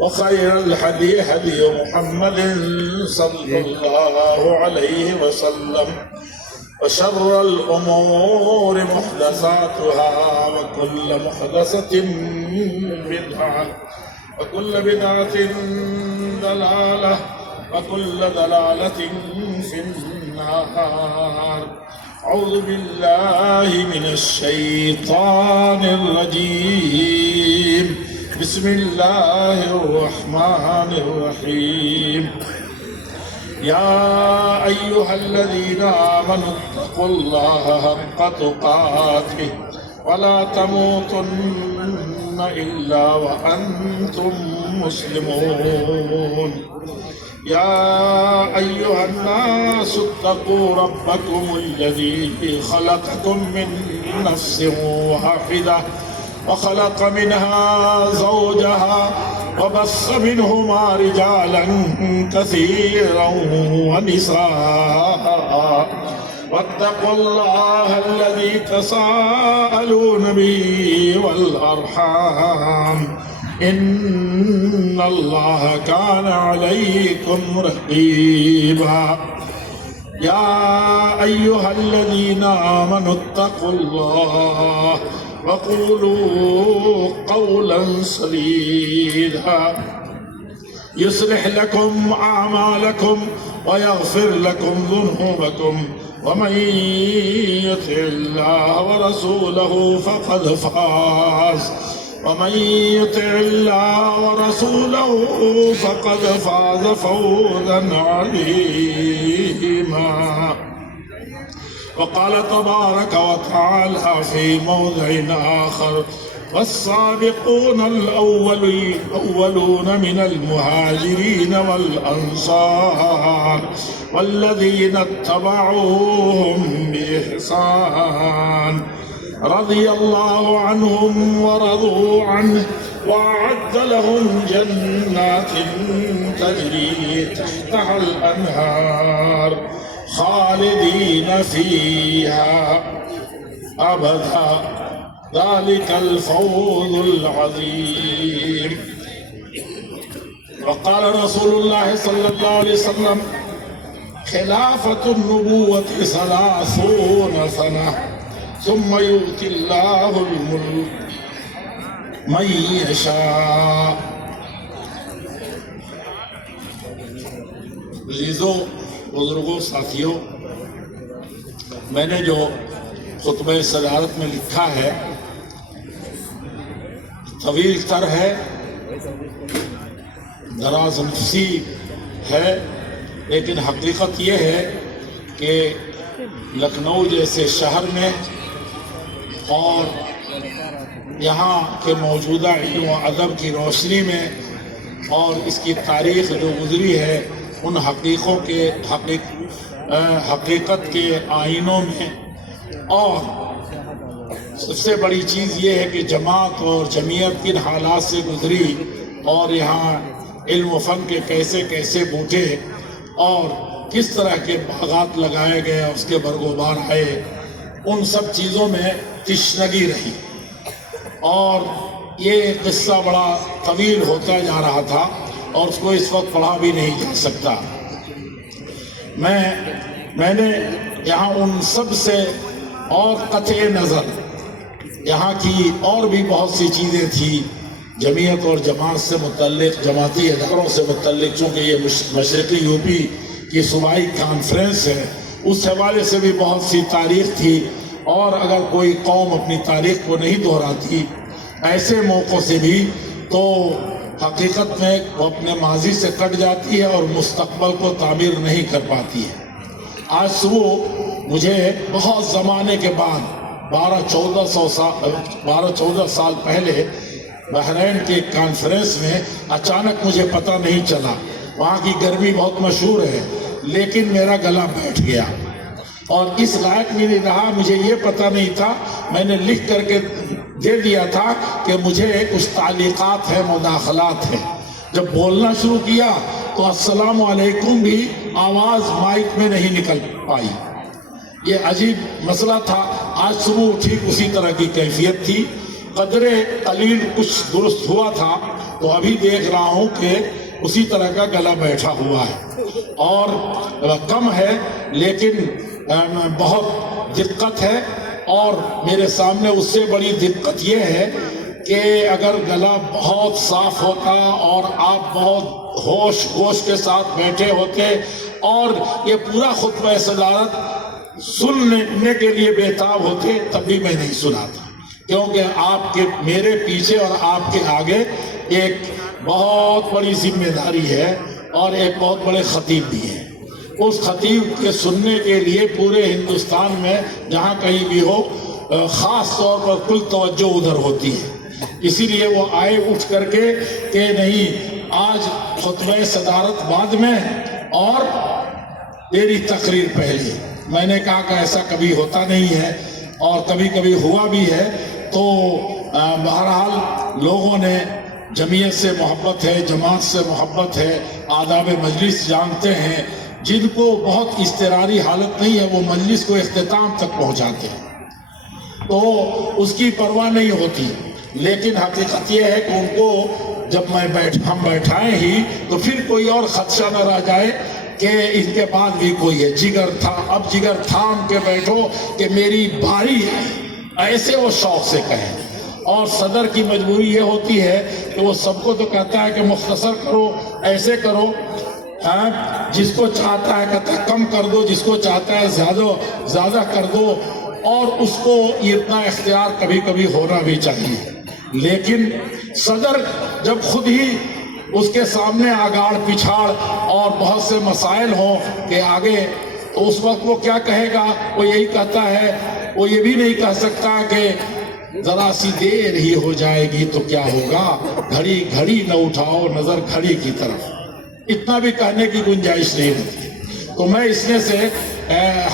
وخير الهدي هدي محمد صلى الله عليه وسلم وشر الأمور محدثاتها وكل محدثة بدعة وكل بدعة ضلالة وكل ضلالة في النار. أعوذ بالله من الشيطان الرجيم. بسم الله الرحمن الرحيم. يا أيها الذين آمنوا اتقوا الله حق تقاته ولا تموتن إلا وأنتم مسلمون. يا أيها الناس اتقوا ربكم الذي خلقكم من نفس واحدة وخلق منها زوجها وبث منهما رجالا كثيرا ونساء واتقوا الله الذي تساءلون به والأرحام إن الله كان عليكم رقيبا. يا أيها الذين آمنوا اتقوا الله وقولوا قولا سديدا يصلح لكم أعمالكم ويغفر لكم ذنوبكم ومن يطع الله ورسوله فقد فاز ومن يطع الله ورسوله فقد فاز فوزا عظيما. وقال تبارك وتعالى في موضع آخر: والسابقون الأولون من المهاجرين والأنصار والذين اتبعوهم بإحسان رضي الله عنهم ورضوا عنه وأعد لهم جنات تجري تحتها الأنهار خالدين فيها أبدا ذلك الفوز العظيم. وقال رسول الله صلى الله عليه وسلم: خلافة النبوة 30 سنة ثم يؤتي الله الملك من يشاء. عزیزوں، بزرگوں، ساتھیوں، میں نے جو خطبہ صدارت میں لکھا ہے طویل تر ہے، دراز نفسی ہے، لیکن حقیقت یہ ہے کہ لکھنؤ جیسے شہر میں اور یہاں کے موجودہ علم و ادب کی روشنی میں اور اس کی تاریخ جو گزری ہے ان حقیقت کے آئینوں میں، اور سب سے بڑی چیز یہ ہے کہ جماعت اور جمعیت کن حالات سے گزری اور یہاں علم و فن کے کیسے کیسے بوٹے اور کس طرح کے باغات لگائے گئے، اس کے برگوبار آئے، ان سب چیزوں میں تشنگی رہی. اور یہ قصہ بڑا طویل ہوتا جا رہا تھا اور اس کو اس وقت پڑھا بھی نہیں جا سکتا. میں نے یہاں ان سب سے اور قطع نظر یہاں کی اور بھی بہت سی چیزیں تھیں جمعیت اور جماعت سے متعلق، جماعتی اداروں سے متعلق، چونکہ یہ مشرقی یو پی کی صوبائی کانفرنس ہے، اس حوالے سے بھی بہت سی تاریخ تھی. اور اگر کوئی قوم اپنی تاریخ کو نہیں دہراتی ایسے موقعوں سے بھی تو حقیقت میں وہ اپنے ماضی سے کٹ جاتی ہے اور مستقبل کو تعمیر نہیں کر پاتی ہے. آج صبح مجھے بہت زمانے کے بعد 12-14 سال پہلے بحرین کے کانفرنس میں اچانک مجھے پتہ نہیں چلا. وہاں کی گرمی بہت مشہور ہے لیکن میرا گلا بیٹھ گیا اور اس لائق بھی نہیں رہا. مجھے یہ پتہ نہیں تھا، میں نے لکھ کر کے دے دیا تھا کہ مجھے کچھ تعلیقات ہیں، مداخلات ہیں. جب بولنا شروع کیا تو السلام علیکم بھی آواز مائک میں نہیں نکل پائی. یہ عجیب مسئلہ تھا. آج صبح ٹھیک اسی طرح کی کیفیت تھی. قدرے قلیل کچھ درست ہوا تھا تو ابھی دیکھ رہا ہوں کہ اسی طرح کا گلا بیٹھا ہوا ہے اور کم ہے، لیکن بہت دقت ہے. اور میرے سامنے اس سے بڑی دقت یہ ہے کہ اگر گلا بہت صاف ہوتا اور آپ بہت ہوش گوش کے ساتھ بیٹھے ہوتے اور یہ پورا خطبہ صدارت سننے کے لیے بےتاب ہوتے، تب بھی میں نہیں سناتا، کیونکہ آپ کے میرے پیچھے اور آپ کے آگے ایک بہت بڑی ذمہ داری ہے اور ایک بہت بڑے خطیب بھی ہیں. اس خطیب کے سننے کے لیے پورے ہندوستان میں جہاں کہیں بھی ہو خاص طور پر کل توجہ ادھر ہوتی ہے. اسی لیے وہ آئے اٹھ کر کے کہ نہیں، آج خطبہ صدارت بعد میں اور تیری تقریر پہلے. میں نے کہا کہ ایسا کبھی ہوتا نہیں ہے اور کبھی کبھی ہوا بھی ہے. تو بہرحال لوگوں نے جمعیت سے محبت ہے، جماعت سے محبت ہے، آداب مجلس جانتے ہیں. جن کو بہت اضطراری حالت نہیں ہے وہ مجلس کو اختتام تک پہنچاتے ہیں، تو اس کی پرواہ نہیں ہوتی. لیکن حقیقت یہ ہے کہ ان کو جب ہم بیٹھائیں ہی تو پھر کوئی اور خدشہ نہ رہ جائے کہ ان کے بعد بھی کوئی ہے. جگر تھا، اب جگر تھام کے بیٹھو کہ میری باری ہے، ایسے وہ شوق سے کہیں. اور صدر کی مجبوری یہ ہوتی ہے کہ وہ سب کو تو کہتا ہے کہ مختصر کرو، ایسے کرو. جس کو چاہتا ہے کہتا ہے کم کر دو، جس کو چاہتا ہے زیادہ کر دو. اور اس کو یہ اتنا اختیار کبھی کبھی ہونا بھی چاہیے. لیکن صدر جب خود ہی اس کے سامنے آگاڑ پچھاڑ اور بہت سے مسائل ہوں کہ آگے، تو اس وقت وہ کیا کہے گا؟ وہ یہی کہتا ہے، وہ یہ بھی نہیں کہہ سکتا کہ ذرا سی دیر ہی ہو جائے گی تو کیا ہوگا، گھڑی گھڑی نہ اٹھاؤ نظر گھڑی کی طرف. اتنا بھی کہنے کی گنجائش نہیں ہوتی. تو میں اس میں سے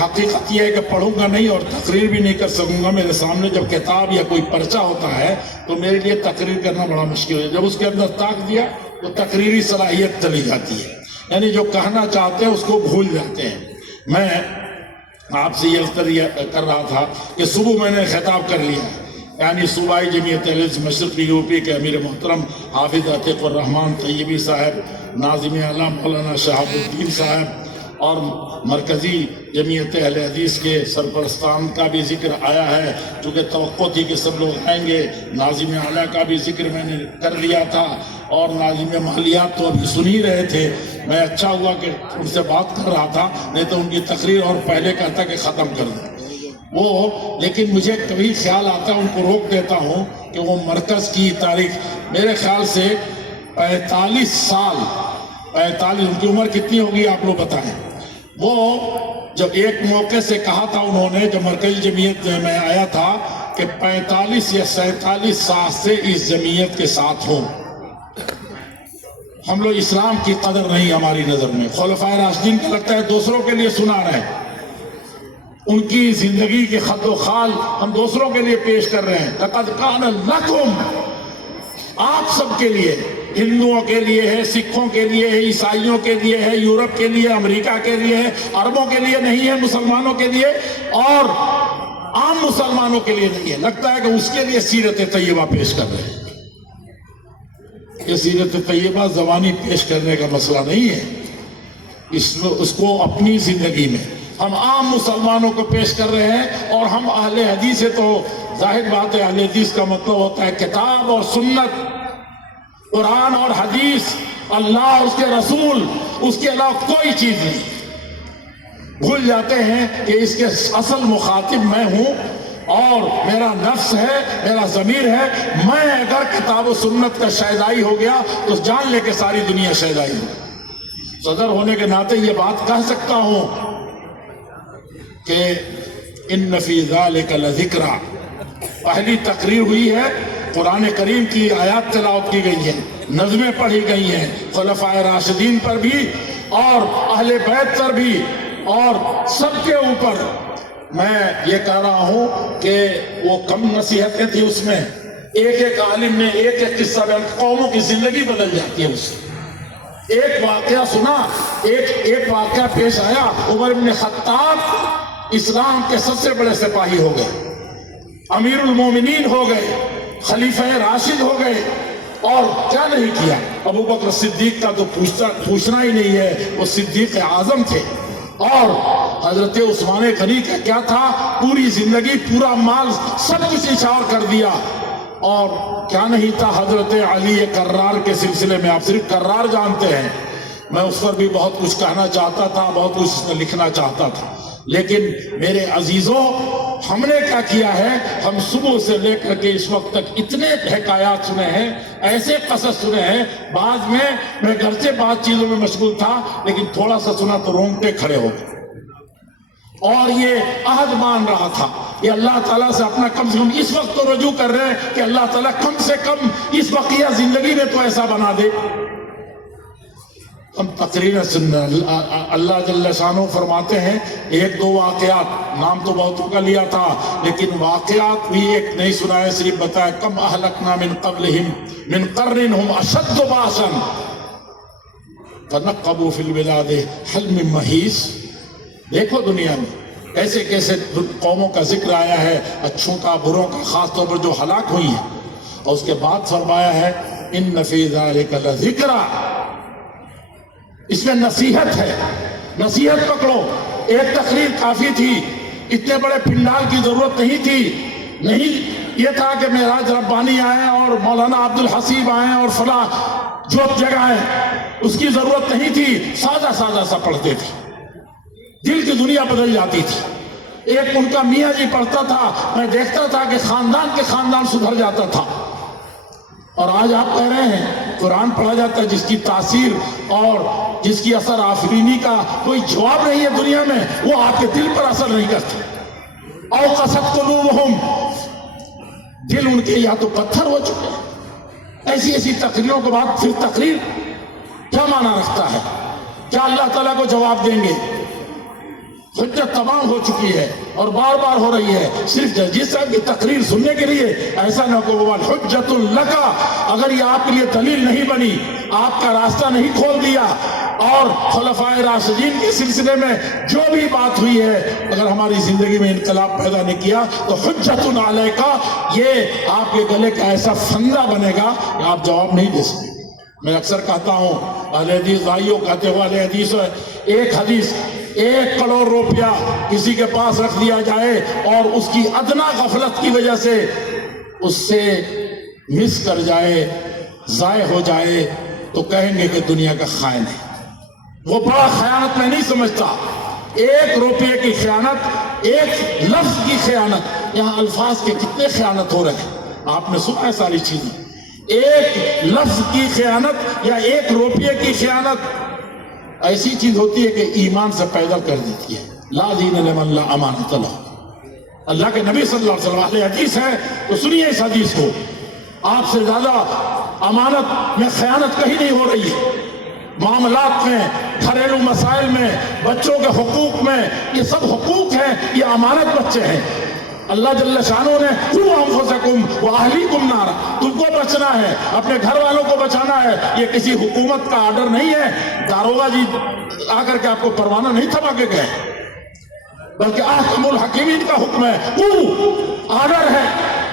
حقیقت یہ ہے کہ پڑھوں گا نہیں اور تقریر بھی نہیں کر سکوں گا. میرے سامنے جب کتاب یا کوئی پرچہ ہوتا ہے تو میرے لیے تقریر کرنا بڑا مشکل ہے. جب اس کے اندر طاق دیا تو تقریری صلاحیت چلی جاتی ہے، یعنی جو کہنا چاہتے ہیں اس کو بھول جاتے ہیں. میں آپ سے یہ کر رہا تھا کہ صبح میں نے خطاب کر لیا، یعنی صوبائی جمعیت اہل مشرقی یو پی کے امیر محترم حافظ عتیق الرحمان طیبی صاحب، ناظم اعلیٰ مولانا شہاب الدین صاحب اور مرکزی جمعیت اہل حدیث کے سرپرستان کا بھی ذکر آیا ہے. چونکہ توقع تھی کہ سب لوگ آئیں گے. ناظم اعلیٰ کا بھی ذکر میں نے کر لیا تھا اور ناظم مالیات تو ابھی سن ہی رہے تھے. میں اچھا ہوا کہ ان سے بات کر رہا تھا، نہیں تو ان کی تقریر اور پہلے کہتا کہ ختم کر دیں وہ. لیکن مجھے کبھی خیال آتا ہے، ان کو روک دیتا ہوں کہ وہ مرکز کی تاریخ میرے خیال سے 45 سال، 45 ان کی عمر کتنی ہوگی آپ لوگ بتائیں. وہ جب ایک موقع سے کہا تھا انہوں نے، جب مرکزی جمعیت میں آیا تھا، کہ 45 یا 47 سال سے اس جمعیت کے ساتھ ہوں. ہم لوگ اسلام کی قدر نہیں ہماری نظر میں. خلفائے راشدین کا لگتا ہے دوسروں کے لیے سنا رہے ہیں، ان کی زندگی کے خط و خال ہم دوسروں کے لیے پیش کر رہے ہیں. لقد کان لکم، آپ سب کے لیے، ہندوؤں کے لیے ہے، سکھوں کے لیے ہے، عیسائیوں کے لیے ہے، یورپ کے لیے، امریکہ کے لیے ہے، عربوں کے لیے نہیں ہے، مسلمانوں کے لیے اور عام مسلمانوں کے لیے نہیں ہے. لگتا ہے کہ اس کے لیے سیرت طیبہ پیش کر رہے ہیں. یہ سیرت طیبہ زبانی پیش کرنے کا مسئلہ نہیں ہے، اس کو اپنی زندگی میں ہم عام مسلمانوں کو پیش کر رہے ہیں. اور ہم اہل حدیث ہے تو ظاہر بات ہے، اہل حدیث کا مطلب ہوتا ہے کتاب اور سنت، قرآن اور حدیث، اللہ اور اس کے رسول، اس کے علاوہ کوئی چیز نہیں. بھول جاتے ہیں کہ اس کے اصل مخاطب میں ہوں اور میرا نفس ہے، میرا ضمیر ہے. میں اگر کتاب و سنت کا شیدائی ہو گیا تو جان لے کے ساری دنیا شیدائی ہو. صدر ہونے کے ناطے یہ بات کہہ سکتا ہوں کہ ان فی ذالک لذکرا. پہلی تقریر ہوئی ہے، قرآن کریم کی آیات تلاوت کی گئی ہیں، نظمیں پڑھی گئی ہیں خلفائے راشدین پر بھی اور اہل بیت پر بھی اور سب کے اوپر. میں یہ کہہ رہا ہوں کہ وہ کم نصیحتیں تھی اس میں. ایک ایک عالم نے ایک ایک قصہ بیان، قوموں کی زندگی بدل جاتی ہے اس سے. ایک واقعہ سنا، ایک واقعہ پیش آیا. عمر بن خطاب اسلام کے سب سے بڑے سپاہی ہو گئے، امیر المومنین ہو گئے، خلیفہ راشد ہو گئے. اور کیا نہیں کیا. ابو بکر صدیق کا تو پوچھنا ہی نہیں ہے، وہ صدیق اعظم تھے. اور حضرت عثمان غنی کا کیا تھا، پوری زندگی پورا مال سب کچھ نچھاور کر دیا. اور کیا نہیں تھا حضرت علی کرار کے سلسلے میں. آپ صرف کرار جانتے ہیں، میں اس پر بھی بہت کچھ کہنا چاہتا تھا، بہت کچھ لکھنا چاہتا تھا. لیکن میرے عزیزوں، ہم نے کیا کیا ہے، ہم صبح سے لے کر کے اس وقت تک اتنے حکایات سنے ہیں، ایسے قصص سنے ہیں. بعض میں گرچہ بعض چیزوں میں مشغول تھا، لیکن تھوڑا سا سنا تو رونگٹے کھڑے ہو گئے. اور یہ عہد مان رہا تھا، یہ اللہ تعالیٰ سے اپنا کم سے کم اس وقت تو رجوع کر رہے ہیں کہ اللہ تعالیٰ کم سے کم اس بقیہ زندگی میں تو ایسا بنا دے. ہم تقریر سننا. اللہ جل شانہ فرماتے ہیں ایک دو واقعات، نام تو بہتوں کا لیا تھا لیکن واقعات بھی ایک نہیں سنائے، صرف بتایا کم اہلکنا من قبلہم من قرن ہم اشد باسا فنقبوا فی البلاد هل من محیص. دیکھو دنیا میں کیسے کیسے قوموں کا ذکر آیا ہے، اچھوں کا بروں کا، خاص طور پر جو ہلاک ہوئی ہیں. اور اس کے بعد فرمایا ہے ان فی ذلک لذکرا، اس میں نصیحت ہے. نصیحت پکڑو. ایک تقریر کافی تھی، اتنے بڑے پنڈال کی ضرورت نہیں تھی. نہیں یہ تھا کہ معراج ربانی آئے اور مولانا عبد الحسیب آئے اور فلاں جوت جگائیں، اس کی ضرورت نہیں تھی. سادہ سادہ سا پڑھتے تھے، دل کی دنیا بدل جاتی تھی. ایک ان کا میاں جی پڑھتا تھا، میں دیکھتا تھا کہ خاندان کے خاندان سدھر جاتا تھا. اور آج آپ کہہ رہے ہیں قرآن پڑھا جاتا ہے جس کی تاثیر اور جس کی اثر آفرینی کا کوئی جواب نہیں ہے دنیا میں، وہ آپ کے دل پر اثر نہیں کرتے. او قست قلوبہم، دل ان کے یا تو پتھر ہو چکے ہیں. ایسی ایسی تقریروں کے بعد پھر تقریر کیا معنی رکھتا ہے؟ کیا اللہ تعالیٰ کو جواب دیں گے؟ حجت تمام ہو چکی ہے اور بار بار ہو رہی ہے. صرف جس صاحب کی تقریر سننے کے لیے ایسا نہ کہ وہ حجت لکا، اگر یہ آپ کے لیے دلیل نہیں بنی، آپ کا راستہ نہیں کھول دیا، اور خلفائے راشدین کے سلسلے میں جو بھی بات ہوئی ہے اگر ہماری زندگی میں انقلاب پیدا نہیں کیا تو حجت علیکا، یہ آپ کے گلے کا ایسا فندہ بنے گا کہ آپ جواب نہیں دے سکتے. میں اکثر کہتا ہوں، اہل حدیث بھائیوں کہتے ہوئے اہل حدیث ہے، ایک حدیث 1 کروڑ روپیہ کسی کے پاس رکھ دیا جائے اور اس کی ادنا غفلت کی وجہ سے اس سے مس کر جائے، ضائع ہو جائے، تو کہیں گے کہ دنیا کا خائن ہے. وہ بڑا خیانت میں نہیں سمجھتا. 1 روپے کی خیانت، 1 لفظ کی خیانت، یہاں الفاظ کے کتنے خیانت ہو رہے ہیں، آپ نے سنا ہے ساری چیزیں. 1 لفظ کی خیانت یا 1 روپے کی خیانت ایسی چیز ہوتی ہے کہ ایمان سے پیدا کر دیتی ہے. لا دین لمن لا امانت لہ. اللہ کے نبی صلی اللہ علیہ وسلم اہل حدیث ہے تو سنیے اس حدیث کو. آپ سے زیادہ امانت میں خیانت کہیں نہیں ہو رہی ہے. معاملات میں، گھریلو مسائل میں، بچوں کے حقوق میں، یہ سب حقوق ہیں، یہ امانت بچے ہیں. اللہ جل شانہ نے قوا انفسکم واہلیکم نارا، تم کو بچنا ہے، اپنے گھر والوں کو بچانا ہے. یہ کسی حکومت کا آرڈر نہیں ہے، داروغہ جی آ کر کے آپ کو پروانہ نہیں تھما کے گئے، بلکہ احکم الحکیمین کا حکم ہے. آرڈر ہے،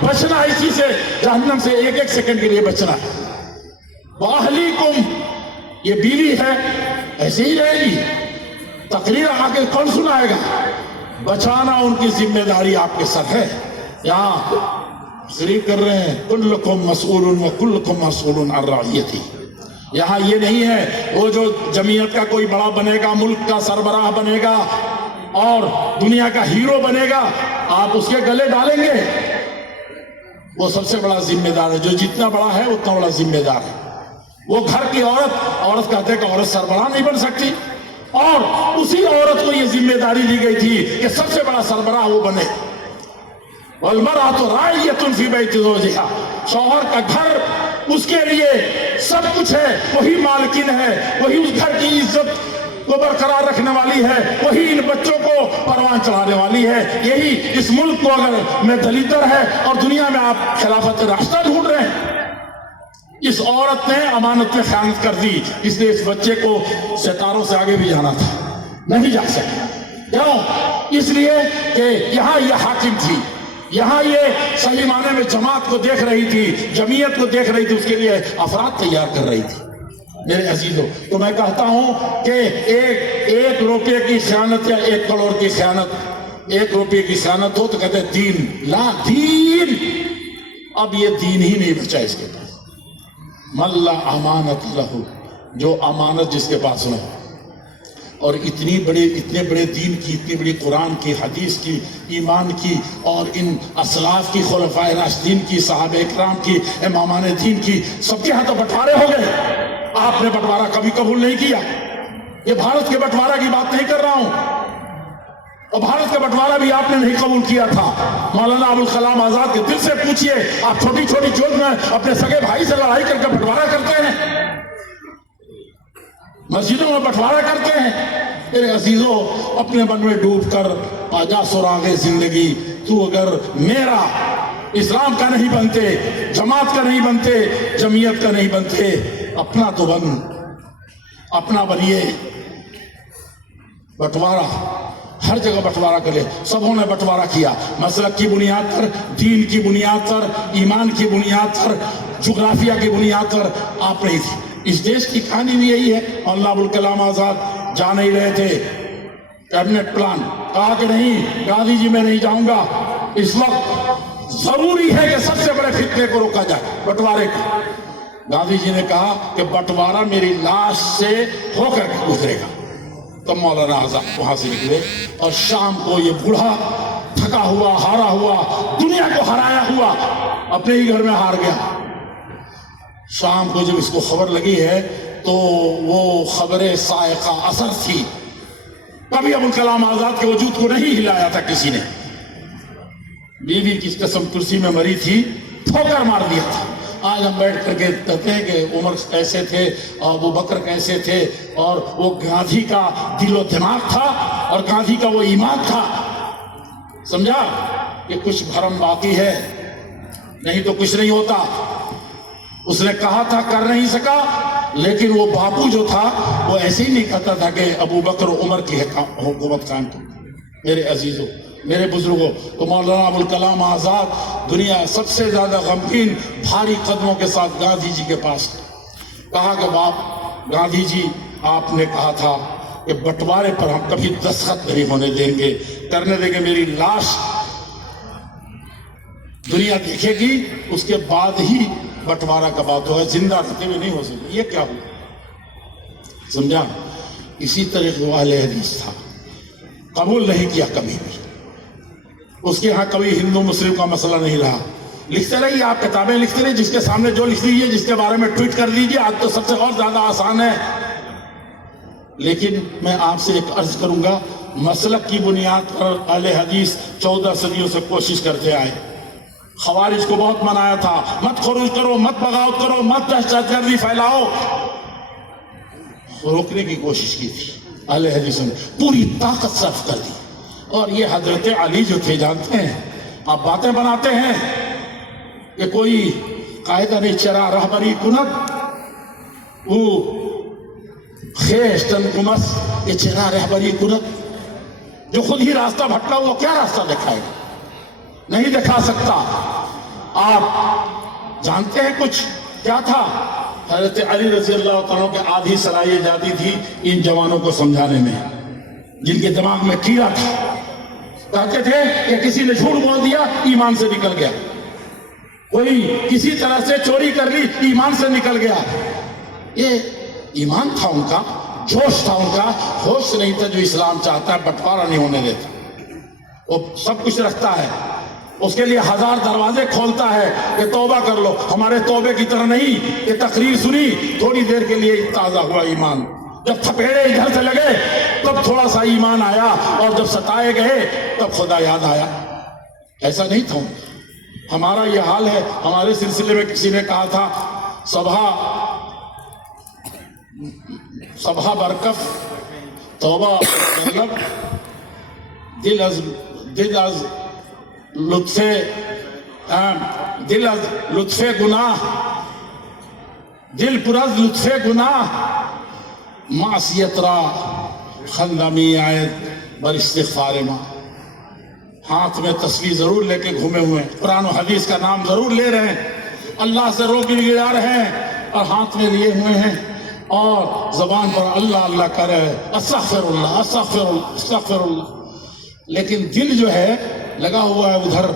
بچنا ہے اسی سے، جہنم سے 1 سیکنڈ کے لیے بچنا ہے. واہلیکم، یہ بیوی ہے ایسے ہی رہے گی. تقریر آ کے کون سنائے گا؟ بچانا ان کی ذمہ داری آپ کے سر ہے. یہاں تقریر کر رہے ہیں کلکم مسئول وکلکم مسئول عن رعیتہ. یہاں یہ نہیں ہے وہ جو جمعیت کا کوئی بڑا بنے گا، ملک کا سربراہ بنے گا اور دنیا کا ہیرو بنے گا، آپ اس کے گلے ڈالیں گے. وہ سب سے بڑا ذمہ دار ہے، جو جتنا بڑا ہے اتنا بڑا ذمہ دار ہے. وہ گھر کی عورت کہتے ہیں کہ عورت سربراہ نہیں بن سکتی، اور اسی عورت کو یہ ذمہ داری دی گئی تھی کہ سب سے بڑا سربراہ وہ بنے. والمرأۃ راعیۃ فی بیت زوجہا، شوہر کا گھر اس کے لیے سب کچھ ہے، وہی مالکن ہے، وہی اس گھر کی عزت کو برقرار رکھنے والی ہے، وہی ان بچوں کو پروان چڑھانے والی ہے. یہی اس ملک کو اگر میں دلیدر ہے اور دنیا میں آپ خلافت راستہ ڈھونڈ رہے ہیں. اس عورت نے امانت میں خیانت کر دی، اس نے اس بچے کو ستاروں سے آگے بھی جانا تھا، نہیں جا سکے. کیوں؟ اس لیے کہ یہاں یہ حاکم تھی، یہاں یہ صحیح معنی میں جماعت کو دیکھ رہی تھی، جمعیت کو دیکھ رہی تھی، اس کے لیے افراد تیار کر رہی تھی میرے عزیزوں۔ تو میں کہتا ہوں کہ ایک روپے کی خیانت یا 1 کروڑ کی خیانت، 1 روپے کی خیانت ہو تو کہتے ہیں دین لا دین، اب یہ دین ہی نہیں بچا اس کے پاس۔ من لا امانت لہو، جو امانت جس کے پاس نہ ہو، اور اتنے بڑے دین کی، اتنی بڑی قرآن کی، حدیث کی، ایمان کی، اور ان اسلاف کی، خلفائے راشدین کی، صحابہ اکرام کی، امامان دین کی، سب کے ہاں تو بٹوارے ہو گئے۔ آپ نے بٹوارہ کبھی قبول نہیں کیا۔ یہ بھارت کے بٹوارہ کی بات نہیں کر رہا ہوں، اور بھارت کا بٹوارہ بھی آپ نے نہیں قبول کیا تھا۔ مولانا ابوالکلام آزاد کے دل سے پوچھئے، آپ چھوٹی چھوٹی چوٹ میں اپنے سگے بھائی سے لڑائی کر کے بٹوارہ کرتے ہیں، مسجدوں میں بٹوارہ کرتے ہیں۔ میرے عزیزوں، اپنے من میں ڈوب کر آجا سراغ زندگی، تو اگر میرا اسلام کا نہیں بنتے، جماعت کا نہیں بنتے، جمعیت کا نہیں بنتے، اپنا تو بن، اپنا بنیے۔ بٹوارہ ہر جگہ بٹوارہ کرے، سبوں نے بٹوارہ کیا، مسلک کی بنیاد پر، دین کی بنیاد پر، ایمان کی بنیاد پر، جغرافیہ کی بنیاد پر آپ نہیں تھی۔ اس دیش کی کہانی بھی یہی ہے۔ مولانا ابوالکلام آزاد جا نہیں رہے تھے، کیبنٹ پلان کہا کہ نہیں گاندھی جی میں نہیں جاؤں گا، اس وقت ضروری ہے کہ سب سے بڑے فتنے کو روکا جائے، بٹوارے کو۔ گاندھی جی نے کہا کہ بٹوارہ میری لاش سے ہو کر کے گزرے گا۔ تب مولانا آزاد وہاں سے نکلے، اور شام کو یہ بوڑھا تھکا ہوا، ہارا ہوا، دنیا کو ہرایا ہوا، اپنے ہی گھر میں ہار گیا۔ شام کو جب اس کو خبر لگی ہے تو وہ خبر صاعقہ اثر تھی، کبھی ابوالکلام آزاد کے وجود کو نہیں ہلایا تھا کسی نے۔ بیوی کس قسم کرسی میں مری تھی، ٹھوکر مار دیا تھا۔ آج ہم بیٹھ کر کے کہتے ہیں کہ عمر کیسے تھے، اور ابو بکر کیسے تھے، اور وہ گاندھی کا دل و دماغ تھا، اور گاندھی کا وہ ایمان تھا۔ سمجھا کہ کچھ بھرم باقی ہے، نہیں تو کچھ نہیں ہوتا۔ اس نے کہا تھا، کر نہیں سکا، لیکن وہ باپو جو تھا وہ ایسے ہی نہیں کہتا تھا کہ ابو بکر و عمر کی حکومت قائم کرو۔ میرے عزیزوں، میرے بزرگوں، تو مولانا ابوالکلام آزاد دنیا سب سے زیادہ غمگین بھاری قدموں کے ساتھ گاندھی جی کے پاس کہا کہ باپ گاندھی جی، آپ نے کہا تھا کہ بٹوارے پر ہم کبھی دستخط نہیں ہونے دیں گے، کرنے دیں گے، میری لاش دنیا دیکھے گی، اس کے بعد ہی بٹوارہ کا بات ہوگا، زندہ رہتے ہوئے نہیں ہو سکتی۔ یہ کیا ہوا؟ سمجھا؟ اسی طرح وہ اہل حدیث تھا، قبول نہیں کیا کبھی بھی۔ اس کے ہاں کبھی ہندو مسلم کا مسئلہ نہیں رہا۔ لکھتے رہیے، آپ کتابیں لکھتے رہیے، جس کے سامنے جو لکھ دیجیے، جس کے بارے میں ٹویٹ کر دیجیے، آج تو سب سے اور زیادہ آسان ہے۔ لیکن میں آپ سے ایک عرض کروں گا، مسلک کی بنیاد پر اہل حدیث 14 صدیوں سے کوشش کرتے آئے۔ خوارج کو بہت منایا تھا، مت خروج کرو، مت بغاوت کرو، مت دہشت گردی پھیلاؤ، روکنے کی کوشش کی تھی۔ اہل حدیث نے پوری طاقت صرف کر دی، اور یہ حضرت علی جو تھے، جانتے ہیں آپ باتیں بناتے ہیں کہ کوئی قاعدہ نہیں چرا رہبری کنت او خیشتن کمس، یہ چرا رہبری کنت، جو خود ہی راستہ بھٹکا وہ کیا راستہ دکھائے گا؟ نہیں دکھا سکتا۔ آپ جانتے ہیں کچھ کیا تھا؟ حضرت علی رضی اللہ تعالیٰ کے آدھی صلاحیت جاتی تھی ان جوانوں کو سمجھانے میں، جن کے دماغ میں کیڑا تھا۔ کہتے تھے کہ کسی نے جھوٹ بول دیا، ایمان سے نکل گیا، کوئی کسی طرح سے چوری کر لی، ایمان سے نکل گیا۔ یہ ایمان تھا ان کا، جوش تھا ان کا، ہوش نہیں تھا جو اسلام چاہتا ہے بٹوارہ نہیں ہونے دیتا۔ وہ سب کچھ رکھتا ہے، اس کے لیے 1000 دروازے کھولتا ہے کہ توبہ کر لو۔ ہمارے توبے کی طرح نہیں کہ تقریر سنی، تھوڑی دیر کے لیے تازہ ہوا ایمان، جب تھپیڑے ادھر سے لگے تب تھوڑا سا ایمان آیا، اور جب ستائے گئے تب خدا یاد آیا۔ ایسا نہیں تھا ہمارا، یہ حال ہے۔ ہمارے سلسلے میں کسی نے کہا تھا، صبح برکف توبہ مطلب دل از لطف گناہ، دل پر از لطف گناہ، معصیت را خندمی آیت بر استغفار ما۔ ہاتھ میں تصویر ضرور لے کے گھومے ہوئے ہیں، قرآن و حدیث کا نام ضرور لے رہے ہیں، اللہ سے رو گڑگڑا رہے ہیں اور ہاتھ میں لیے ہوئے ہیں اور زبان پر اللہ اللہ کر رہے ہیں، استغفر اللہ استغفر اللہ استغفر اللہ، لیکن دل جو ہے لگا ہوا ہے ادھر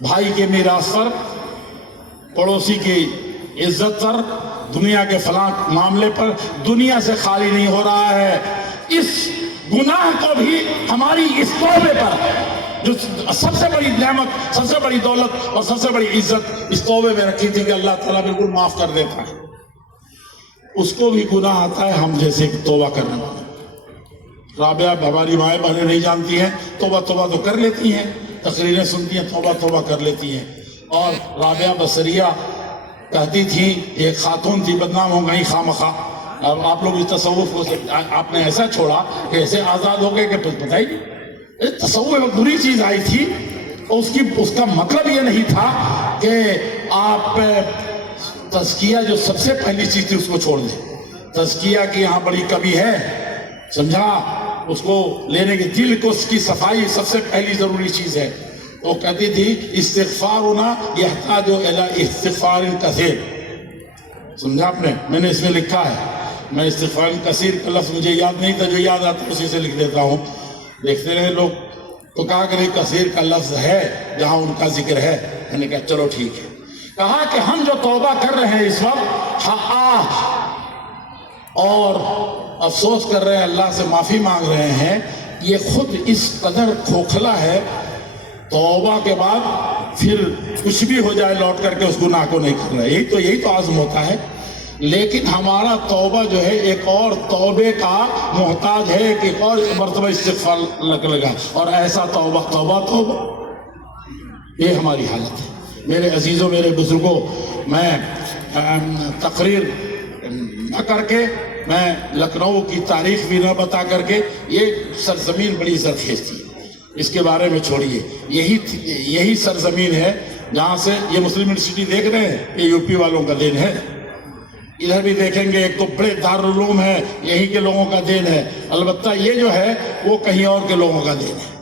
بھائی کے میراث پر، پڑوسی کی عزت پر، دنیا کے فلاں معاملے پر، دنیا سے خالی نہیں ہو رہا ہے۔ اس گناہ کو بھی ہماری اس توبے پر، جو سب سے بڑی نعمت، سب سے بڑی دولت اور سب سے بڑی عزت اس توبے میں رکھی تھی کہ اللہ تعالیٰ بالکل معاف کر دیتا ہے، اس کو بھی گناہ آتا ہے ہم جیسے توبہ کرنے والے۔ رابعہ ہماری مائیں بہنیں نہیں جانتی ہیں، توبہ توبہ تو کر لیتی ہیں، تقریریں سنتی ہیں، توبہ توبہ کر لیتی ہیں۔ اور رابعہ بصریہ کہتی تھی، ایک خاتون تھی، بدنام ہو گئی خواہ مخواہ۔ اب آپ لوگ اس تصوف کو آپ نے ایسا چھوڑا کہ ایسے آزاد ہو گئے کہ بتائیے، تصوف ایک بری چیز آئی تھی، اس کا مطلب یہ نہیں تھا کہ آپ تزکیہ جو سب سے پہلی چیز تھی اس کو چھوڑ دیں۔ تزکیہ کی یہاں بڑی کمی ہے، سمجھا؟ اس کو لینے کے دل کو اس کی صفائی سب سے پہلی ضروری چیز ہے۔ وہ کہتی تھی استغفارنا یحتاج الی استغفار کثیر، سمجھا آپ نے؟ میں نے اس میں لکھا ہے، میں استغفار کثیر کا لفظ مجھے یاد نہیں تھا، جو یاد آتا اسی سے لکھ دیتا ہوں، دیکھتے رہے لوگ۔ تو کہا کہ کثیر کا لفظ ہے جہاں ان کا ذکر ہے، میں نے کہا چلو ٹھیک ہے۔ کہا کہ ہم جو توبہ کر رہے ہیں اس وقت اور افسوس کر رہے ہیں، اللہ سے معافی مانگ رہے ہیں، یہ خود اس قدر کھوکھلا ہے، توبہ کے بعد پھر کچھ بھی ہو جائے لوٹ کر کے اس گناہ کو نہیں کرنا، یہی تو عزم ہوتا ہے۔ لیکن ہمارا توبہ جو ہے ایک اور توبے کا محتاج ہے، ایک اور مرتبہ استغفار لگا، اور ایسا توبہ توبہ توبہ، یہ ہماری حالت ہے۔ میرے عزیزوں، میرے بزرگوں، میں تقریر نہ کر کے، میں لکھنؤ کی تاریخ بھی نہ بتا کر کے، یہ سرزمین بڑی زرخیز تھی، اس کے بارے میں چھوڑیے، یہی سرزمین ہے جہاں سے یہ مسلم یونیورسٹی دیکھ رہے ہیں، یہ یو پی والوں کا دین ہے۔ ادھر بھی دیکھیں گے ایک تو بڑے دارالعلوم ہے، یہی کے لوگوں کا دین ہے، البتہ یہ جو ہے وہ کہیں اور کے لوگوں کا دین ہے،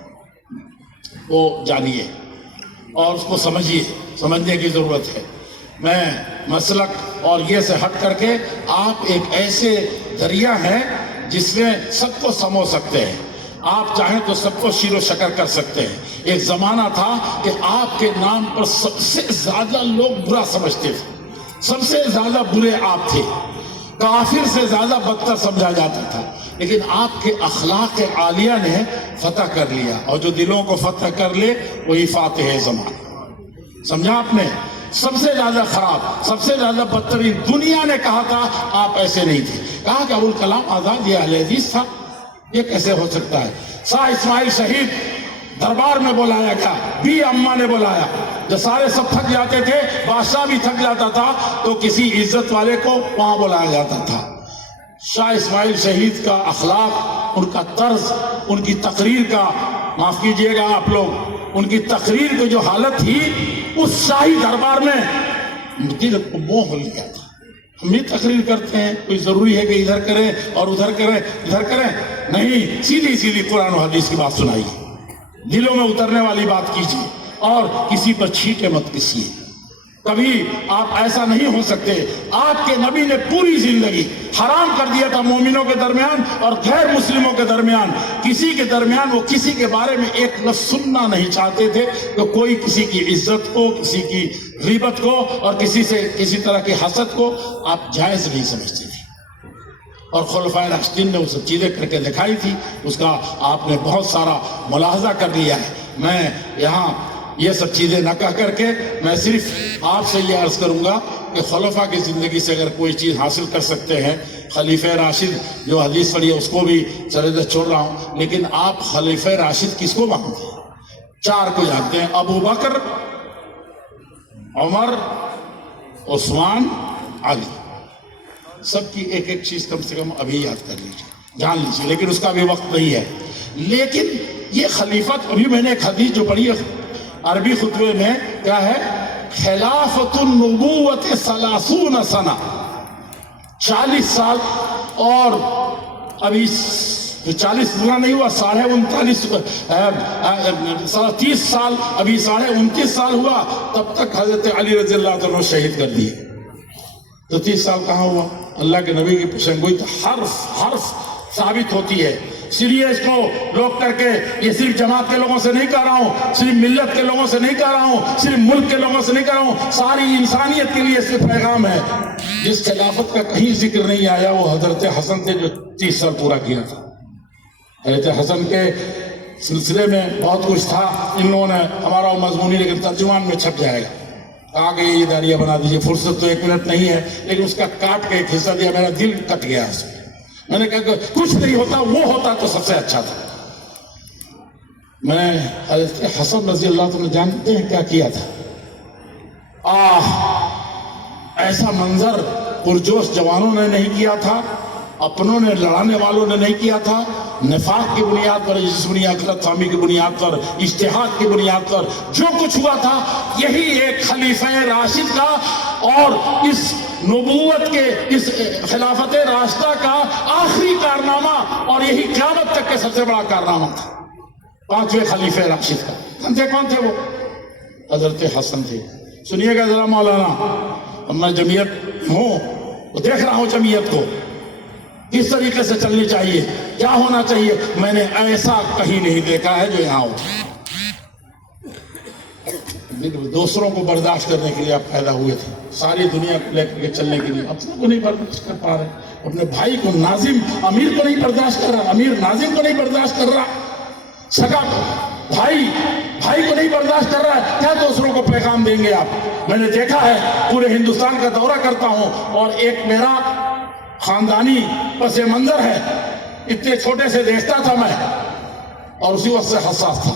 وہ جانیے اور اس کو سمجھیے، سمجھنے کی ضرورت ہے۔ میں مسلک اور یہ سے ہٹ کر کے، آپ ایک ایسے دریا ہیں جس میں سب کو سمو سکتے ہیں، آپ چاہیں تو سب کو شیر و شکر کر سکتے ہیں۔ ایک زمانہ تھا کہ آپ کے نام پر سب سے زیادہ لوگ برا سمجھتے تھے، سب سے زیادہ برے آپ تھے، کافر سے زیادہ بدتر سمجھا جاتا تھا، لیکن آپ کے اخلاق عالیہ نے فتح کر لیا، اور جو دلوں کو فتح کر لے وہی فاتح زمان۔ سمجھا آپ نے؟ سب سے زیادہ خراب، سب سے زیادہ بدترین دنیا نے کہا تھا آپ ایسے نہیں تھے، کہا کہ ابوالکلام آزاد یہ اہل حدیث تھا، یہ کیسے ہو سکتا ہے؟ شاہ اسماعیل شہید دربار میں بلایا گیا، بی اما نے بلایا، جب سارے سب تھک جاتے تھے، بادشاہ بھی تھک جاتا تھا، تو کسی عزت والے کو وہاں بلایا جاتا تھا۔ شاہ اسماعیل شہید کا اخلاق، ان کا طرز، ان کی تقریر کا، معاف کیجئے گا آپ لوگ، ان کی تقریر کی جو حالت تھی، اس شاہی دربار میں دل کو موہ لیا تھا۔ ہم بھی تقریر کرتے ہیں، کوئی ضروری ہے کہ ادھر کریں اور ادھر کریں، ادھر کریں، نہیں، سیدھی سیدھی قرآن و حدیث کی بات سنائیے، دلوں میں اترنے والی بات کیجیے، اور کسی پر چھینٹے مت کسیے۔ کبھی آپ ایسا نہیں ہو سکتے۔ آپ کے نبی نے پوری زندگی حرام کر دیا تھا مومنوں کے درمیان اور غیر مسلموں کے درمیان، کسی کے درمیان وہ کسی کے بارے میں ایک لفظ سننا نہیں چاہتے تھے کہ کوئی کسی کی عزت کو، کسی کی غیبت کو اور کسی سے کسی طرح کی حسد کو آپ جائز نہیں سمجھتے تھے، اور خلفائے راشدین نے وہ سب چیزیں کر کے دکھائی تھی، اس کا آپ نے بہت سارا ملاحظہ کر لیا ہے۔ میں یہاں یہ سب چیزیں نہ کہہ کر کے، میں صرف آپ سے یہ عرض کروں گا کہ خلفاء کی زندگی سے اگر کوئی چیز حاصل کر سکتے ہیں، خلیفہ راشد جو حدیث پڑھی ہے اس کو بھی چلے چھوڑ رہا ہوں، لیکن آپ خلیفہ راشد کس کو مانتے ہیں؟ 4 کو جانتے ہیں، ابو بکر، عمر، عثمان، علی، سب کی ایک ایک چیز کم سے کم ابھی یاد کر لیجیے، جان لیجیے، لیکن اس کا بھی وقت نہیں ہے۔ لیکن یہ خلیفت، ابھی میں نے ایک حدیث جو پڑھی ہے عربی خطبے میں، کیا ہے؟ خلافت النبوت 30 سنہ، 40 سال، اور ابھی جو 40 پورا نہیں ہوا 30 سال ابھی 29 سال ہوا تب تک حضرت علی رضی اللہ عنہ شہید کر دیے. تو 30 سال کہاں ہوا؟ اللہ کے نبی کی پیشنگوئی تو حرف ثابت ہوتی ہے. سریے اس کو روک کر کے یہ صرف جماعت کے لوگوں سے نہیں کہہ رہا ہوں، صرف ملت کے لوگوں سے نہیں کہہ رہا ہوں، صرف ملک کے لوگوں سے نہیں کہہ رہا ہوں، ساری انسانیت کے لیے اس کا پیغام ہے. جس خلافت کا کہیں ذکر نہیں آیا وہ حضرت حسن تھے جو 30 سال پورا کیا تھا. حضرت حسن کے سلسلے میں بہت کچھ تھا، ان لوگوں نے ہمارا وہ مضمونی لیکن ترجمان میں چھپ جائے گا. آگے یہ داریاں بنا دیجیے، فرصت تو 1 منٹ نہیں ہے لیکن اس کا کاٹ کے ایک حصہ دیا، میرا دل کٹ گیا اس میں. میں نے کہا کہ کچھ نہیں ہوتا، وہ ہوتا تو سب سے اچھا تھا. میں حضرت حسن رضی اللہ عنہ جانتے ہیں کیا کیا تھا؟ ایسا منظر پرجوش جوانوں نے نہیں کیا تھا، اپنوں نے لڑانے والوں نے نہیں کیا تھا. نفاق کی بنیاد پر، جسمانی غلط فہمی کی بنیاد پر، اجتہاد کی بنیاد پر جو کچھ ہوا تھا، یہی ایک خلیفہ راشد کا اور اس نبوت کے اس خلافت راشدہ کا آخری کارنامہ اور یہی قیامت تک کے سب سے بڑا کارنامہ تھا. 5ویں خلیفہ راشد کا کون تھے وہ؟ حضرت حسن تھے. سنیے گا ذرا مولانا، میں جمعیت ہوں، دیکھ رہا ہوں جمعیت کو کس طریقے سے چلنی چاہیے، کیا ہونا چاہیے. میں نے ایسا کہیں نہیں دیکھا ہے جو یہاں ہو. دوسروں کو برداشت کرنے کے لیے آپ پیدا ہوئے تھے، ساری دنیا کو لے کے چلنے کے لیے. اپنے کو نہیں برداشت کر پا رہے، اپنے بھائی کو ناظم امیر کو نہیں برداشت کر رہا، امیر ناظم کو نہیں برداشت کر رہا، سگا بھائی کو نہیں برداشت کر رہا ہے، کیا دوسروں کو پیغام دیں گے آپ؟ میں نے دیکھا ہے، پورے ہندوستان کا دورہ کرتا ہوں اور ایک میرا خاندانی پس منظر ہے، اتنے چھوٹے سے دیکھتا تھا میں اور اسی وقت سے حساس تھا.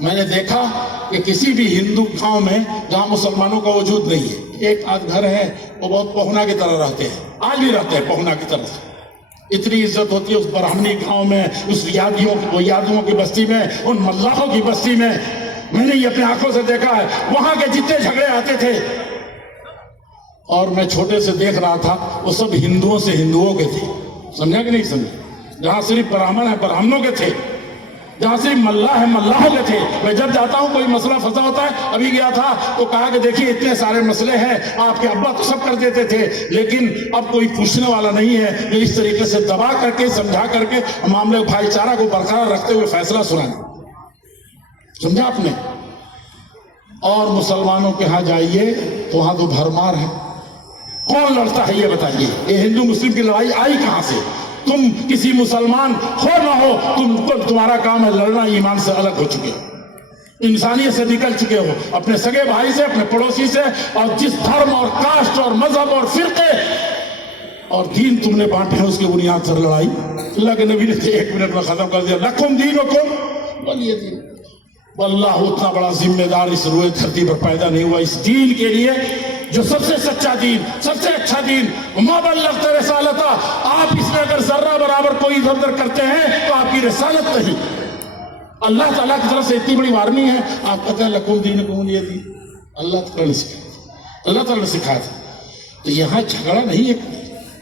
میں نے دیکھا کہ کسی بھی ہندو گاؤں میں جہاں مسلمانوں کا وجود نہیں ہے، ایک آدھ گھر ہے وہ بہت پہنا کی طرح رہتے ہیں، آج بھی رہتے ہیں پہنا کی طرح. اتنی عزت ہوتی ہے اس برہمنی گاؤں میں، اس یادیوں کی بستی میں، ان ملاحوں کی بستی میں. میں نے یہ اپنے آنکھوں سے دیکھا ہے. وہاں کے جتنے جھگڑے آتے تھے اور میں چھوٹے سے دیکھ رہا تھا، وہ سب ہندوؤں سے ہندوؤں کے تھے. سمجھا کہ نہیں سمجھا؟ جہاں صرف برہمن ہے برہمنوں کے تھے، جہاں صرف ملاح ہے ملاحوں کے تھے. میں جب جاتا ہوں کوئی مسئلہ فضا ہوتا ہے، ابھی گیا تھا تو کہا کہ دیکھیے اتنے سارے مسئلے ہیں، آپ کے ابا تو سب کر دیتے تھے لیکن اب کوئی پوچھنے والا نہیں ہے جو اس طریقے سے دبا کر کے سمجھا کر کے معاملے بھائی چارہ کو برقرار رکھتے ہوئے فیصلہ سنائیں. سمجھا آپ نے؟ اور مسلمانوں کے ہاں جائیے تو وہاں تو بھرمار ہے. کون لڑتا ہے یہ بتائیے؟ یہ ہندو مسلم کی لڑائی آئی کہاں سے؟ تم کسی مسلمان ہو نہ ہو، تمہارا کام ہے لڑنا. ایمان سے الگ ہو چکے ہو، انسانیت سے نکل چکے ہو، اپنے سگے بھائی سے، اپنے پڑوسی سے، اور جس دھرم اور کاسٹ اور مذہب اور فرقے اور دین تم نے بانٹے ہیں اس کے بنیاد پر لڑائی. اللہ کے نبی نے 1 منٹ میں ختم کر دیا، لکم دینکم ولی دین. واللہ اتنا بڑا ذمہ دار اس روئے دھرتی پر پیدا نہیں ہوا اس دین کے لیے جو سب سے سچا دین، سب سے اچھا دین. ما بلغت رسالتہ، آپ اس میں اگر ذرہ برابر کوئی ادھر ادھر کرتے ہیں تو آپ کی رسالت نہیں. اللہ تعالیٰ کی طرف سے اتنی بڑی وارننگ ہے، آپ کہتے ہیں لکم دینکم ولی دین. اللہ تعالیٰ نے سکھایا تھا. تو یہاں جھگڑا نہیں ہے،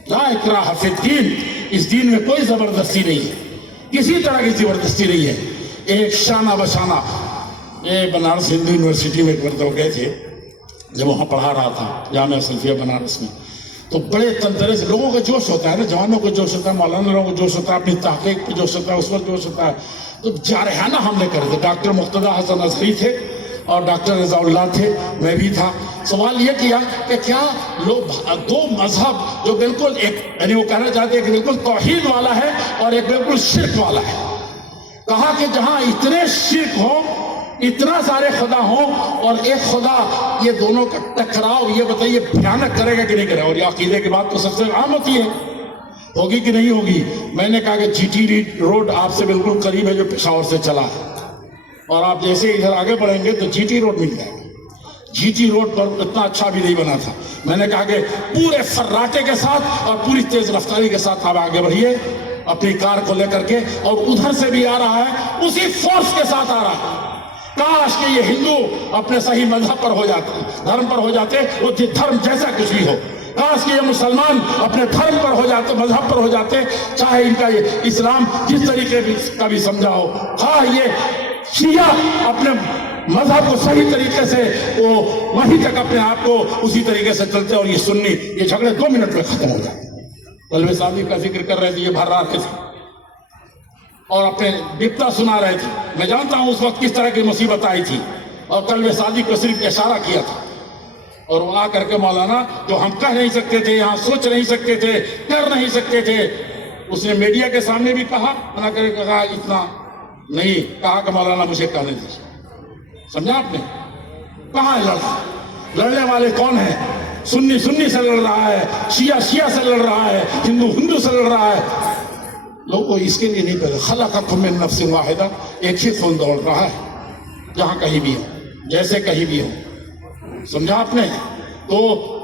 لا اکراہ فی الدین. اس دین میں کوئی زبردستی نہیں ہے، کسی طرح کی زبردستی نہیں ہے. ایک شانہ بشانہ یہ بنارس ہندو یونیورسٹی میں ایک مرتبہ گئے تھے، جب وہاں پڑھا رہا تھا جامعہ سلفیہ بنارس میں، تو بڑے تنطرے سے لوگوں کا جوش ہوتا ہے نا، جوانوں کو جوش ہوتا ہے، مولانا لوگوں کو جوش ہوتا ہے، اپنی تحقیق پہ جوش ہوتا ہے، اس وقت جوش ہوتا ہے. تو جارحانہ حملے کر تھے. ڈاکٹر مقتدی حسن اظہری تھے اور ڈاکٹر رضا اللہ تھے، میں بھی تھا. سوال یہ کیا کہ کیا لوگ دو مذہب جو بالکل ایک، یعنی وہ کہنا چاہتے ہیں کہ بالکل توحید والا ہے اور ایک بالکل شرک والا ہے. کہا کہ جہاں اتنے شرک ہوں، اتنا سارے خدا ہوں اور ایک خدا، یہ دونوں کا ٹکراؤ یہ بتائیے بھیانک کرے گا کہ نہیں کرے گا؟ اور یہ عقیدے کی بات تو سب سے عام ہوتی ہے، ہوگی کہ نہیں ہوگی؟ میں نے کہا کہ جی ٹی روڈ آپ سے بالکل قریب ہے جو پشاور سے چلا ہے، اور آپ جیسے ادھر آگے بڑھیں گے تو جی ٹی روڈ مل جائے گا. جی ٹی روڈ پر اتنا اچھا بھی نہیں بنا تھا. میں نے کہا کہ پورے فراٹے کے ساتھ اور پوری تیز رفتاری کے ساتھ آپ آگے بڑھیے اپنی کار کو لے کر کے، اور ادھر سے بھی آ رہا ہے اسی فورس کے ساتھ آ رہا ہے. کاش کہ یہ ہندو اپنے صحیح مذہب پر ہو جاتے، دھرم پر ہو جاتے، وہ دھرم جیسا کچھ بھی ہو، کاش کہ یہ مسلمان اپنے دھرم پر ہو جاتے، مذہب پر ہو جاتے، چاہے ان کا یہ اسلام جس طریقے کا بھی سمجھا ہو، ہاں یہ شیعہ اپنے مذہب کو صحیح طریقے سے وہ وہیں تک اپنے آپ کو اسی طریقے سے چلتے، اور یہ سنی یہ جھگڑے 2 منٹ میں ختم ہو جاتے۔ طلبہ صادق کا ذکر کر رہے تھے، یہ بھر رہے تھے اور اپنے ڈپٹا سنا رہے تھے۔ میں جانتا ہوں اس وقت کس طرح کی مصیبت آئی تھی، اور طلبہ صادق کو صرف اشارہ کیا تھا، اور وہ آ کر کے مولانا جو ہم کہہ نہیں سکتے تھے، یہاں سوچ نہیں سکتے تھے، کر نہیں سکتے تھے، اس نے میڈیا کے سامنے بھی کہا، منع کر کے کہا اتنا نہیں، کہا کہ مولانا مجھے کہنے دیجیے۔ سمجھا آپ نے؟ کہاں ہے لڑنے والے کون ہیں؟ سنی سنی سے لڑ رہا ہے، شیعہ شیعہ سے لڑ رہا ہے، ہندو ہندو سے لڑ رہا ہے۔ لوگوں کو اس کے لیے نہیں پتا، خلقکم من نفس واحدہ، ایک ہی خون دوڑ رہا ہے، جہاں کہیں بھی ہو، جیسے کہیں بھی ہو۔ سمجھا آپ نے؟ تو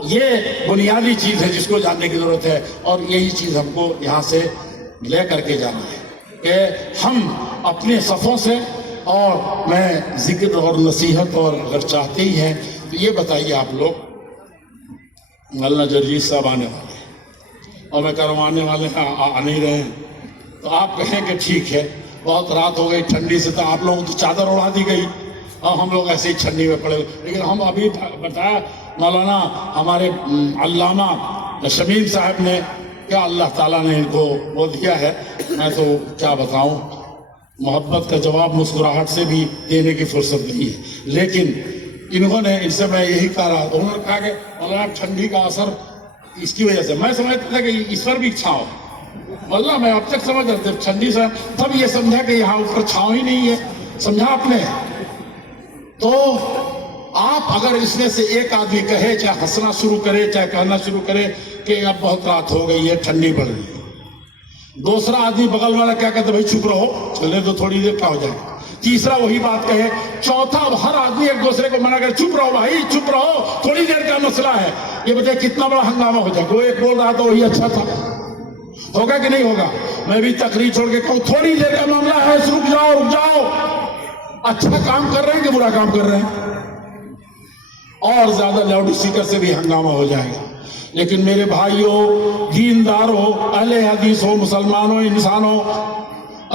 یہ بنیادی چیز ہے جس کو جاننے کی ضرورت ہے، اور یہی چیز ہم کو یہاں سے لے کر کے جانا ہے کہ ہم اپنے صفوں سے، اور میں ذکر اور نصیحت، اور اگر چاہتے ہی ہیں تو یہ بتائیے آپ لوگ، مولانا جرجیت صاحب آنے والے ہیں، اور میں کہہ رہا ہوں آنے والے آ نہیں رہے ہیں، تو آپ کہیں کہ ٹھیک ہے، بہت رات ہو گئی ٹھنڈی سے، تو آپ لوگوں کی چادر اڑا دی گئی اور ہم لوگ ایسے ہی ٹھنڈی میں پڑے، لیکن ہم ابھی بتایا مولانا ہمارے علامہ شمیم صاحب نے، کیا اللہ تعالیٰ نے ان کو وہ دیا ہے، میں تو کیا بتاؤں، محبت کا جواب مسکراہٹ سے بھی دینے کی فرصت نہیں ہے، لیکن انہوں نے، ان سے میں یہی کہا رہا، انہوں نے کہا کہ مولانا ٹھنڈی کا اثر اس کی وجہ سے، میں سمجھتا تھا کہ اس پر بھی چھاؤ، واللہ میں اب تک سمجھ رہا تھا ٹھنڈی سے، تب یہ سمجھا کہ یہاں اوپر چھاؤ ہی نہیں ہے۔ سمجھا آپ نے؟ تو آپ اگر اس میں سے ایک آدمی کہے، چاہے ہنسنا شروع کرے، چاہے کہنا شروع کرے کہ اب بہت رات ہو گئی ہے، ٹھنڈی پڑ رہی ہے، دوسرا آدمی بغل والا کیا کہتا ہے، بھائی چپ رہو، چلے تو تھوڑی دیر کیا ہو جائے گا، تیسرا وہی بات کہے، چوتھا اب ہر آدمی ایک دوسرے کو منع کرے، چپ رہو بھائی، چپ رہو، تھوڑی دیر کا مسئلہ ہے، یہ بتائے کتنا بڑا ہنگامہ ہو جائے گا۔ وہ ایک بول رہا تھا وہی اچھا تھا، ہوگا کہ نہیں ہوگا؟ میں بھی تقریر چھوڑ کے کہوں تھوڑی دیر کا معاملہ ہے، رک جاؤ رک جاؤ، اچھا کام کر رہے ہیں کہ برا کام کر رہے ہیں، اور زیادہ لاؤڈ اسپیکر سے بھی ہنگامہ ہو جائے گا۔ لیکن میرے بھائیوں، دینداروں، اہل حدیث ہو، مسلمانوں، انسانوں،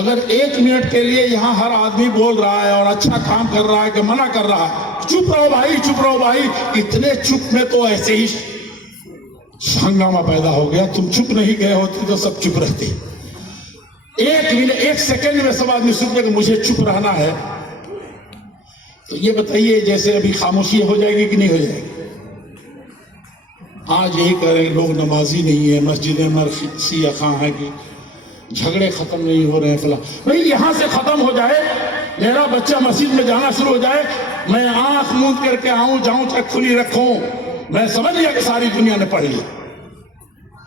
اگر 1 منٹ کے لیے یہاں ہر آدمی بول رہا ہے اور اچھا کام کر رہا ہے کہ منع کر رہا ہے، چپ رہو بھائی، چپ رہو بھائی، اتنے چپ میں تو ایسے ہی ہنگامہ پیدا ہو گیا، تم چپ نہیں گئے ہوتے تو سب چپ رہتے، 1 منٹ 1 سیکنڈ میں سب آدمی سنتے کہ مجھے چپ رہنا ہے، تو یہ بتائیے جیسے ابھی خاموشی ہو جائے گی کہ نہیں ہو جائے گی؟ آج یہی کہہ رہے ہیں لوگ نمازی نہیں ہیں، مسجدیں مرخصی خواں ہیں کہ جھگڑے ختم نہیں ہو رہے ہیں فلاں، بھئی یہاں سے ختم ہو جائے، میرا بچہ مسجد میں جانا شروع ہو جائے، میں آنکھ موند کر کے جاؤں چاہے کھلی رکھوں، میں سمجھ لیا کہ ساری دنیا نے پڑھ لیا،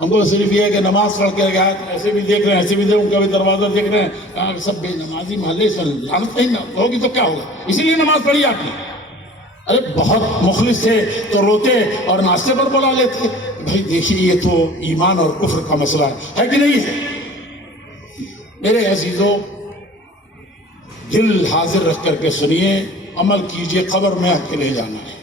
ہم کو صرف یہ ہے کہ نماز پڑھ کے گیا ایسے بھی دیکھ رہے ہیں، ایسے بھی دیکھ رہے ہیں، دروازہ دیکھ رہے ہیں، کہاں سب بے نمازی محلے سے لعنت نہیں ہوگی تو کیا ہوگا، اسی لیے نماز پڑھی آپ نے، ارے بہت مخلص تھے تو روتے اور ناشتے پر بلا لیتے، بھائی دیکھیے یہ تو ایمان اور کفر کا مسئلہ ہے کہ نہیں ہے؟ میرے عزیزوں، دل حاضر رکھ کر کے سنیے، عمل کیجئے، قبر میں اکیلے جانا ہے،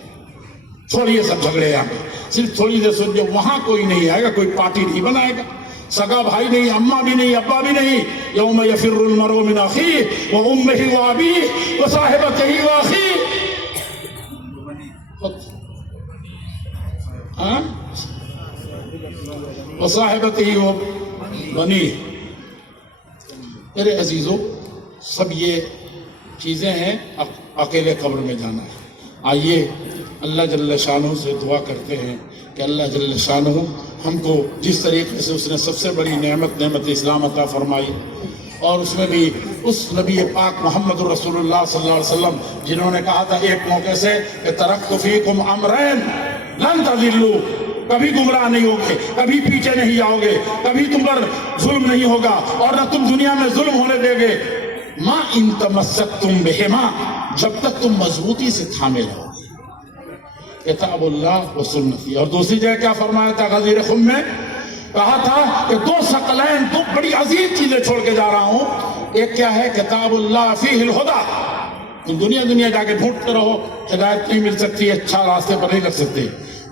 چھوڑیے سب جھگڑے یہاں پہ، صرف تھوڑی دیر سنیے، وہاں کوئی نہیں آئے گا، کوئی پارٹی نہیں بنائے گا، سگا بھائی نہیں، اماں بھی نہیں، ابا بھی نہیں، یوم یفر المرء من اخیہ وامہ وابیہ وصاحبتہ واخیہ، وصاحبتہ وبنیہ۔ میرے عزیزوں، سب یہ چیزیں ہیں، اکیلے قبر میں جانا ہے۔ آئیے اللہ جل شانہ سے دعا کرتے ہیں کہ اللہ جل شانہ ہم کو جس طریقے سے اس نے سب سے بڑی نعمت اسلام عطا فرمائی، اور اس میں بھی اس نبی پاک محمد رسول اللہ صلی اللہ علیہ وسلم جنہوں نے کہا تھا ایک موقع سے کہ ترکت فیکم امرین لن تضلوا، کبھی گمراہ نہیں ہوگے، کبھی پیچھے نہیں جاؤ گے، کبھی تم پر ظلم نہیں ہوگا، اور نہ تم دنیا میں ظلم ہونے دے گے، ما ان تمسکتم بہما، جب تک تم مضبوطی سے تھامے رہو گے، کتاب اللہ و سنتی۔ اور دوسری جگہ کیا فرمایا تھا غزیر خم میں؟ کہا تھا کہ 2 ثقلین، 2 بڑی عظیم چیزیں چھوڑ کے جا رہا ہوں، ایک کیا ہے؟ کتاب اللہ فیہ الہدی، تم دنیا جا کے ڈھونڈتے رہو، ہدایت نہیں مل سکتی، اچھا راستے پر نہیں لگ سکتے،